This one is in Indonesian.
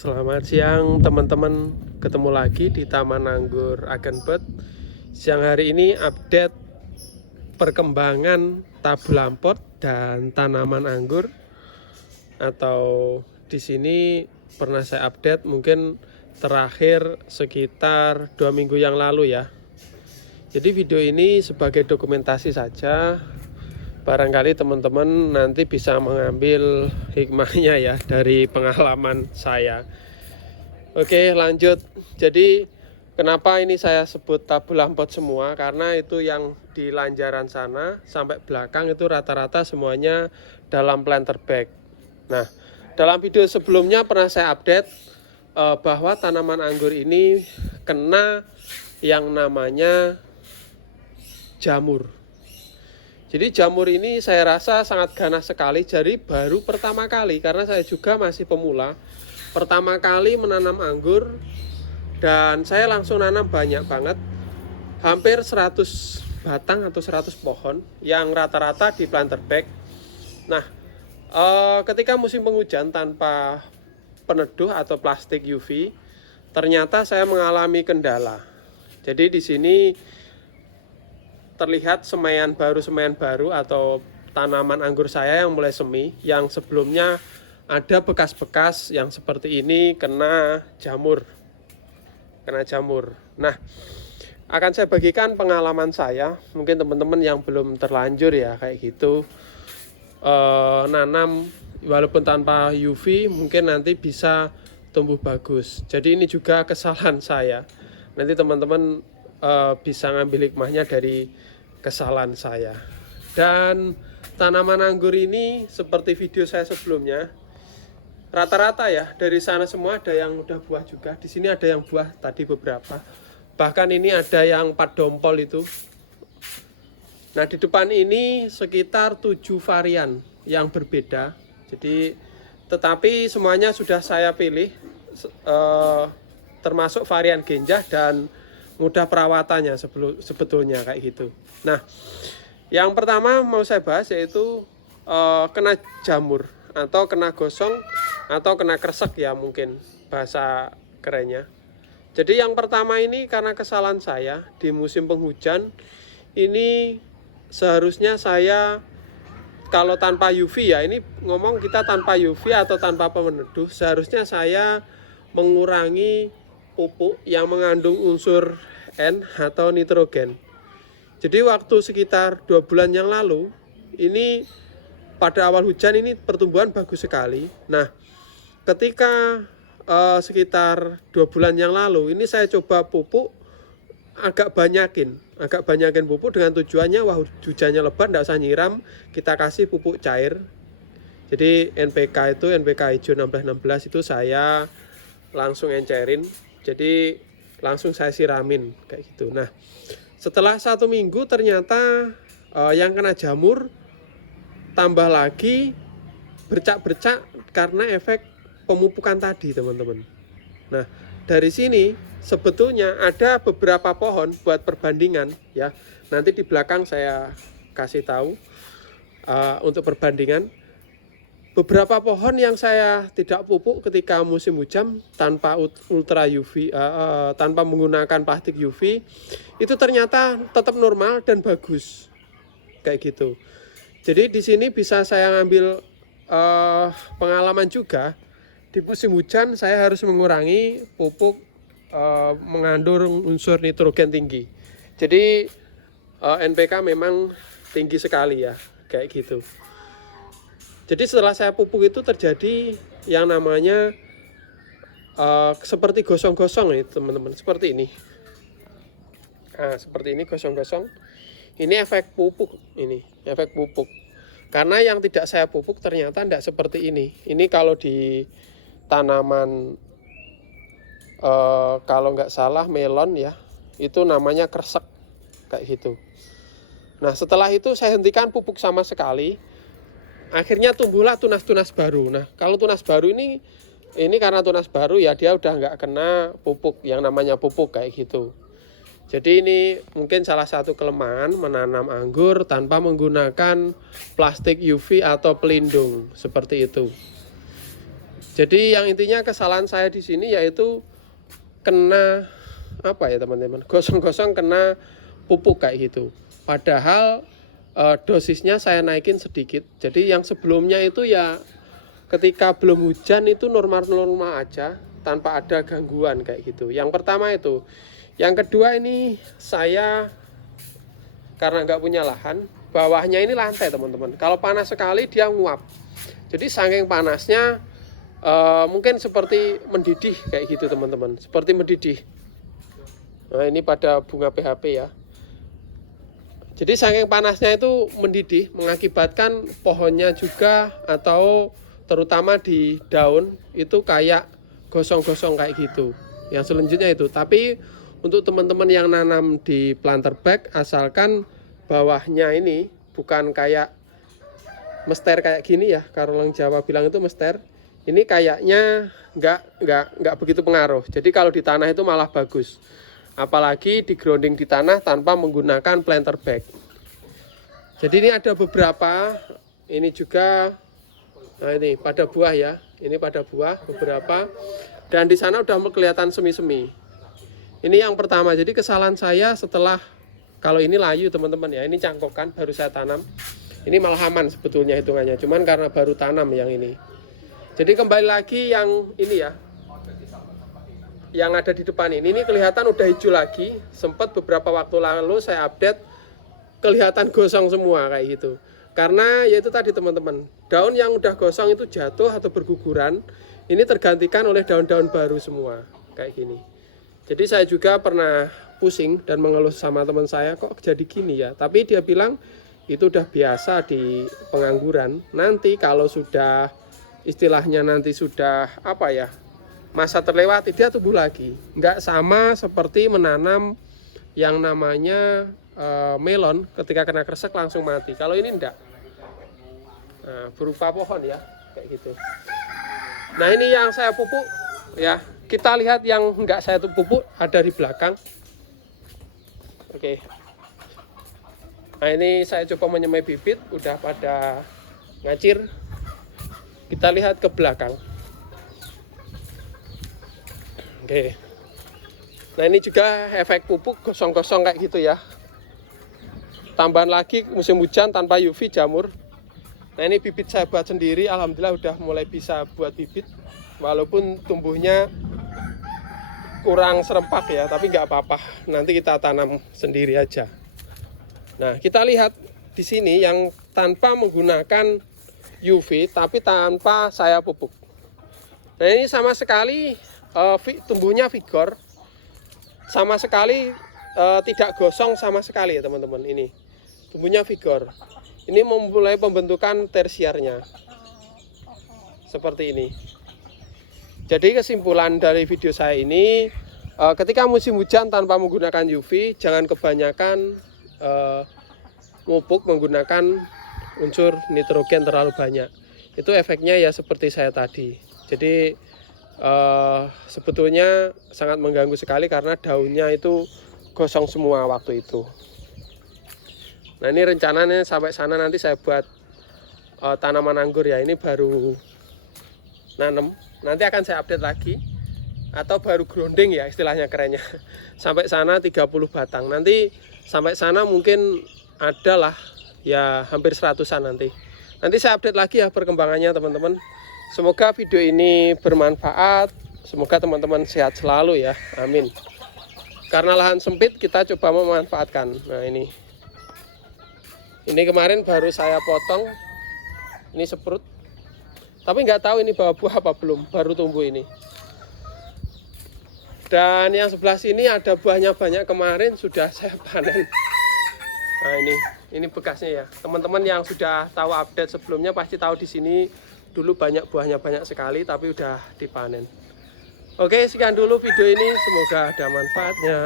Selamat siang teman-teman, ketemu lagi di Taman Anggur Agenbet. Siang hari ini update perkembangan tabu lampot dan tanaman anggur, atau di sini pernah saya update mungkin terakhir sekitar 2 minggu yang lalu ya. Jadi video ini sebagai dokumentasi saja, barangkali teman-teman nanti bisa mengambil hikmahnya ya dari pengalaman saya. Oke, lanjut. Jadi kenapa ini saya sebut tabu lampot semua, karena itu yang di lanjaran sana sampai belakang itu rata-rata semuanya dalam planter bag. Nah, dalam video sebelumnya pernah saya update bahwa tanaman anggur ini kena yang namanya jamur. Jadi jamur ini saya rasa sangat ganas sekali, jadi baru pertama kali, karena saya juga masih pemula, pertama kali menanam anggur, dan saya langsung nanam banyak banget, hampir 100 batang atau 100 pohon, yang rata-rata di planter bag. Nah, ketika musim penghujan tanpa peneduh atau plastik UV, ternyata saya mengalami kendala. Jadi di sini terlihat semaian baru atau tanaman anggur saya yang mulai semi, yang sebelumnya ada bekas-bekas yang seperti ini kena jamur. Nah, akan saya bagikan pengalaman saya, mungkin teman-teman yang belum terlanjur ya kayak gitu, nanam walaupun tanpa UV mungkin nanti bisa tumbuh bagus. Jadi ini juga kesalahan saya. Nanti teman-teman bisa ngambil hikmahnya dari kesalahan saya. Dan tanaman anggur ini seperti video saya sebelumnya, rata-rata ya dari sana semua ada yang udah buah juga. Di sini ada yang buah tadi beberapa. Bahkan ini ada yang 4 dompol itu. Nah, di depan ini sekitar 7 varian yang berbeda. Jadi tetapi semuanya sudah saya pilih, termasuk varian genjah dan mudah perawatannya sebetulnya kayak gitu. Nah, yang pertama mau saya bahas yaitu kena jamur atau kena gosong atau kena kresek ya, mungkin bahasa kerennya. Jadi yang pertama ini karena kesalahan saya di musim penghujan ini, seharusnya saya kalau tanpa UV ya, ini ngomong kita tanpa UV atau tanpa pemeneduh, seharusnya saya mengurangi pupuk yang mengandung unsur N atau nitrogen. Jadi waktu sekitar 2 bulan yang lalu, ini pada awal hujan ini pertumbuhan bagus sekali. Nah, ketika sekitar 2 bulan yang lalu, ini saya coba pupuk agak banyakin pupuk dengan tujuannya, wah hujannya lebat, tidak usah nyiram, kita kasih pupuk cair. Jadi NPK hijau 1616 itu saya langsung encerin, jadi langsung saya siramin kayak gitu. Nah, setelah 1 minggu ternyata yang kena jamur tambah lagi bercak-bercak karena efek pemupukan tadi, teman-teman. Nah, dari sini sebetulnya ada beberapa pohon buat perbandingan ya. Nanti di belakang saya kasih tahu untuk perbandingan. Beberapa pohon yang saya tidak pupuk ketika musim hujan tanpa ultra UV, tanpa menggunakan plastik UV, itu ternyata tetap normal dan bagus kayak gitu. Jadi di sini bisa saya ngambil pengalaman juga. Di musim hujan saya harus mengurangi pupuk mengandung unsur nitrogen tinggi. Jadi NPK memang tinggi sekali ya kayak gitu. Jadi setelah saya pupuk itu terjadi yang namanya seperti gosong-gosong nih teman-teman, seperti ini. Nah, seperti ini gosong-gosong. Ini efek pupuk, Karena yang tidak saya pupuk ternyata tidak seperti ini. Ini kalau di tanaman kalau nggak salah melon ya, itu namanya kresek kayak gitu. Nah, setelah itu saya hentikan pupuk sama sekali. Akhirnya tumbuhlah tunas-tunas baru. Nah, kalau tunas baru ini karena tunas baru ya, dia udah nggak kena pupuk yang namanya pupuk kayak gitu. Jadi ini mungkin salah satu kelemahan menanam anggur tanpa menggunakan plastik UV atau pelindung seperti itu. Jadi yang intinya kesalahan saya di sini yaitu kena apa ya teman-teman, gosong-gosong kena pupuk kayak gitu. Padahal dosisnya saya naikin sedikit. Jadi yang sebelumnya itu ya ketika belum hujan itu normal-normal aja tanpa ada gangguan kayak gitu. Yang pertama itu. Yang kedua ini saya karena nggak punya lahan, bawahnya ini lantai teman-teman. Kalau panas sekali dia nguap. Jadi saking panasnya mungkin seperti mendidih kayak gitu teman-teman, seperti mendidih. Nah ini pada bunga PHP ya. Jadi saking panasnya itu mendidih, mengakibatkan pohonnya juga atau terutama di daun itu kayak gosong-gosong kayak gitu. Yang selanjutnya itu. Tapi untuk teman-teman yang nanam di planter bag, asalkan bawahnya ini bukan kayak mester kayak gini ya. Kalau orang Jawa bilang itu mester. Ini kayaknya nggak begitu pengaruh. Jadi kalau di tanah itu malah bagus. Apalagi di grounding di tanah tanpa menggunakan planter bag. Jadi ini ada beberapa, ini juga, nah ini pada buah ya. Ini pada buah beberapa. Dan di sana udah kelihatan semi-semi. Ini yang pertama. Jadi kesalahan saya setelah, kalau ini layu teman-teman ya. Ini cangkokan baru saya tanam. Ini malah aman sebetulnya hitungannya. Cuman karena baru tanam yang ini. Jadi kembali lagi yang ini ya, yang ada di depan ini kelihatan udah hijau lagi. Sempat beberapa waktu lalu saya update, kelihatan gosong semua kayak gitu. Karena yaitu tadi teman-teman, daun yang udah gosong itu jatuh atau berguguran, ini tergantikan oleh daun-daun baru semua kayak gini. Jadi saya juga pernah pusing dan mengeluh sama teman saya, kok jadi gini ya. Tapi dia bilang itu udah biasa di pengangguran. Nanti kalau sudah istilahnya nanti sudah apa ya, masa terlewati, dia tumbuh lagi. Nggak sama seperti menanam yang namanya melon, ketika kena kresek langsung mati. Kalau ini enggak, nah, berupa pohon ya kayak gitu. Nah ini yang saya pupuk ya, kita lihat yang enggak saya pupuk ada di belakang. Oke. Nah ini saya coba menyemai bibit, udah pada ngacir. Kita lihat ke belakang. Oke. Nah ini juga efek pupuk gosong-gosong kayak gitu ya. Tambahan lagi musim hujan tanpa UV jamur. Nah ini bibit saya buat sendiri, alhamdulillah udah mulai bisa buat bibit. Walaupun tumbuhnya kurang serempak ya, tapi nggak apa-apa. Nanti kita tanam sendiri aja. Nah kita lihat di sini yang tanpa menggunakan UV tapi tanpa saya pupuk. Nah ini sama sekali tumbuhnya vigor, sama sekali tidak gosong sama sekali ya teman-teman. Ini tumbuhnya vigor. Ini memulai pembentukan tersiarnya seperti ini. Jadi kesimpulan dari video saya ini, ketika musim hujan tanpa menggunakan UV, jangan kebanyakan pupuk menggunakan unsur nitrogen terlalu banyak. Itu efeknya ya seperti saya tadi. Jadi sebetulnya sangat mengganggu sekali karena daunnya itu gosong semua waktu itu. Nah ini rencananya sampai sana nanti saya buat tanaman anggur ya. Ini baru nanam. Nanti akan saya update lagi. Atau baru grounding ya istilahnya kerennya. Sampai sana 30 batang. Nanti sampai sana mungkin adalah ya hampir 100-an nanti. Nanti saya update lagi ya perkembangannya teman-teman. Semoga video ini bermanfaat. Semoga teman-teman sehat selalu ya. Amin. Karena lahan sempit kita coba memanfaatkan. Nah ini kemarin baru saya potong. Ini seprut. Tapi nggak tahu ini bawa buah apa belum. Baru tumbuh ini. Dan yang sebelah sini ada buahnya banyak, kemarin sudah saya panen. Nah ini bekasnya ya. Teman-teman yang sudah tahu update sebelumnya pasti tahu di sini dulu banyak buahnya banyak sekali tapi udah dipanen. Oke, sekian dulu video ini, semoga ada manfaatnya.